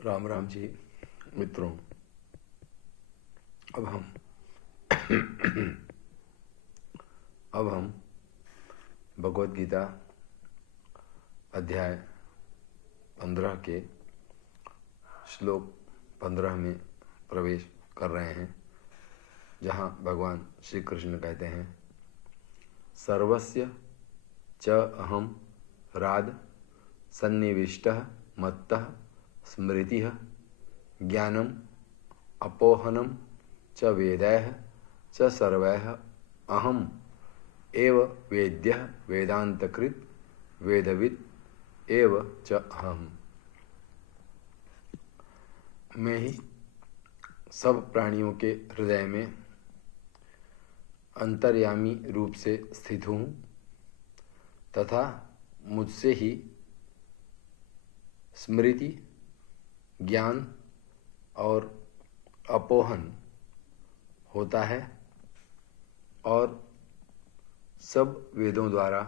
राम राम जी मित्रों। अब हम अब हम भगवद गीता अध्याय 15 के श्लोक 15 में प्रवेश कर रहे हैं, जहाँ भगवान श्री कृष्ण कहते हैं, सर्वस्य च अहम राद सन्निविष्टः मत्तः स्मृतिः ज्ञानम अपोहनम च वेदैः च सर्वैः अहम एव वेद्यः वेदांतकृत वेदविद एव च अहम। मैं ही सब प्राणियों के हृदय में अंतर्यामी रूप से स्थित हूँ तथा मुझसे ही स्मृति, ज्ञान और अपोहन होता है और सब वेदों द्वारा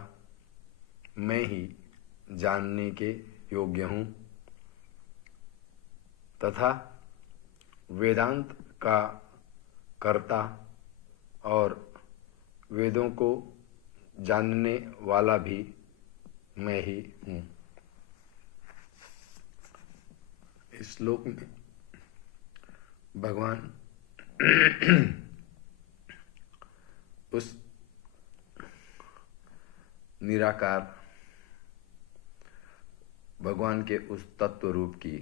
मैं ही जानने के योग्य हूँ तथा वेदांत का कर्ता और वेदों को जानने वाला भी मैं ही हूँ। इस श्लोक में भगवान उस निराकार भगवान के उस तत्व रूप की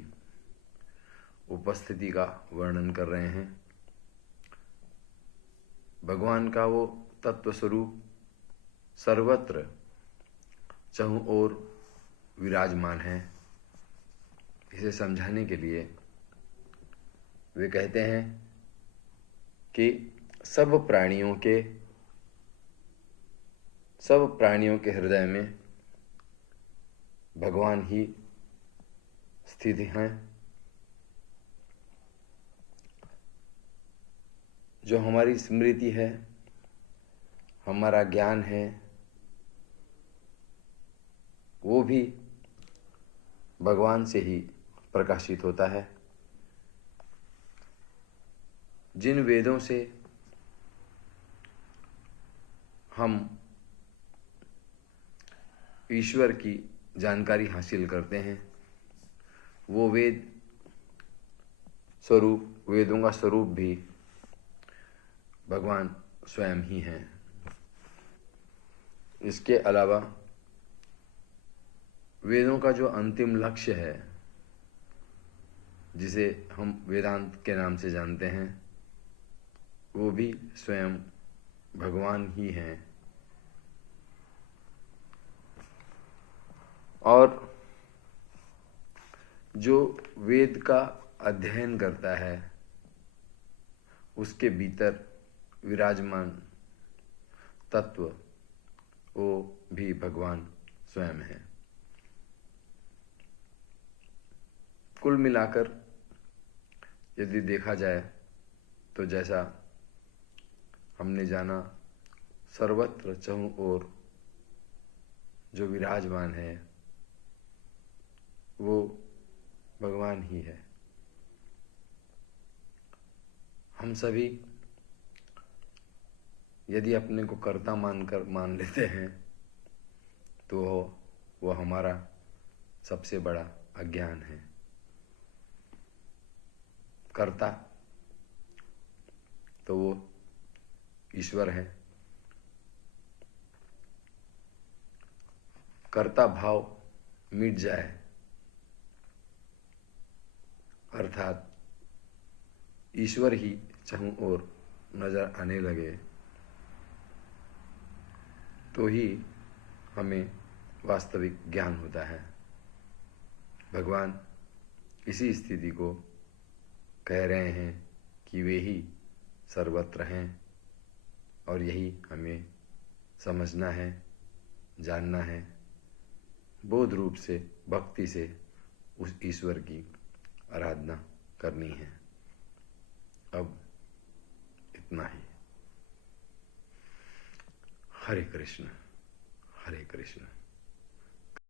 उपस्थिति का वर्णन कर रहे हैं। भगवान का वो तत्व स्वरूप सर्वत्र चहुं ओर विराजमान है। इसे समझाने के लिए वे कहते हैं कि सब प्राणियों के हृदय में भगवान ही स्थित हैं। जो हमारी स्मृति है, हमारा ज्ञान है, वो भी भगवान से ही प्रकाशित होता है। जिन वेदों से हम ईश्वर की जानकारी हासिल करते हैं, वो वेदों का स्वरूप भी भगवान स्वयं ही हैं। इसके अलावा वेदों का जो अंतिम लक्ष्य है, जिसे हम वेदांत के नाम से जानते हैं, वो भी स्वयं भगवान ही हैं। और जो वेद का अध्ययन करता है, उसके भीतर विराजमान तत्व वो भी भगवान स्वयं है। कुल मिलाकर यदि देखा जाए तो जैसा हमने जाना, सर्वत्र चहुं ओर जो विराजमान है वो भगवान ही है। हम सभी यदि अपने को कर्ता मान लेते हैं तो वो हमारा सबसे बड़ा अज्ञान है। कर्ता तो वो ईश्वर है। कर्ता भाव मिट जाए, अर्थात ईश्वर ही चहुं ओर नजर आने लगे, तो ही हमें वास्तविक ज्ञान होता है। भगवान इसी स्थिति को कह रहे हैं कि वे ही सर्वत्र हैं और यही हमें समझना है, जानना है, बोध रूप से, भक्ति से उस ईश्वर की आराधना करनी है। अब इतना ही। हरे कृष्ण हरे कृष्ण।